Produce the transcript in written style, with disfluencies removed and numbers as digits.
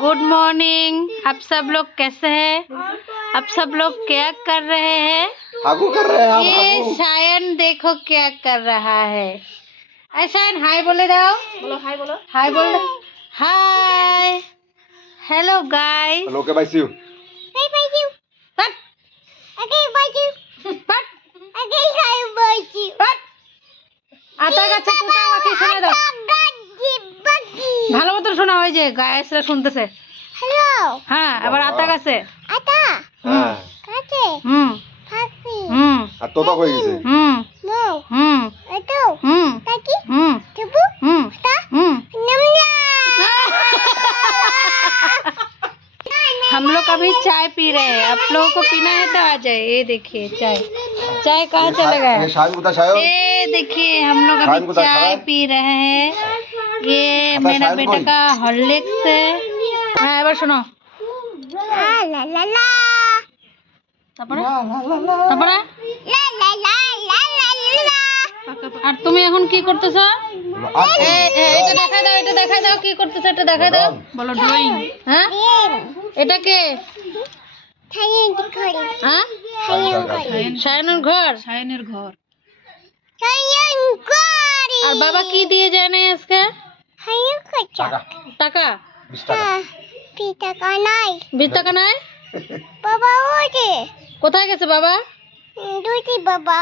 Good morning. आप सब लोग कैसे हैं? आप सब लोग क्या कर रहे हैं? हागू कर रहे हैं ये शायन देखो क्या कर रहा है। शायन हाय बोले जाओ। बोलो हाय, बोलो हाय, बोलो hi. Hello guys. Hello, okay bye, see you. আতা গাছে তুতা আমাকে শুনে দাও, ভালো মতো শোনা। ওই যে গায়েসরা শুনতেছে। হ্যালো, হ্যাঁ এবার আতা গাছে আতা হ্যাঁ গাছে হুম ফাঁকি হুম আর তোতা কই গেছে? হুম হুম এতো হুম তাকি হুম তুবু হুম তা হুম नमला। हम लोग अभी चाय पी रहे हैं। आप लोगों को पीना है तो आ जाए। ये देखिए चाय, चाय कहाँ चला गया? ये शायन कुता शायन। ये देखिए हम लोग अभी चाय पी रहे हैं। ये मेरा बेटा का हॉर्लिक्स है। हाँ এবার শোনো। লা লা লা তারপরে তারপরে লা লা লা লা লা। আর তুমি এখন কি করতেছো? এটা দেখা দাও, এটা দেখা দাও কি করতেছো, এটা দেখা দাও। বলো ড্রয়িং। হ্যাঁ এটা কে? হ্যাঁ শায়নের ঘর। শায়নের ঘর। আর বাবা কি দিয়ে জানে আজকে? টাকা। 20 টাকা। 20 টাকা নাই? বাবা ওরে কোথায় গেছে বাবা? দুটি বাবা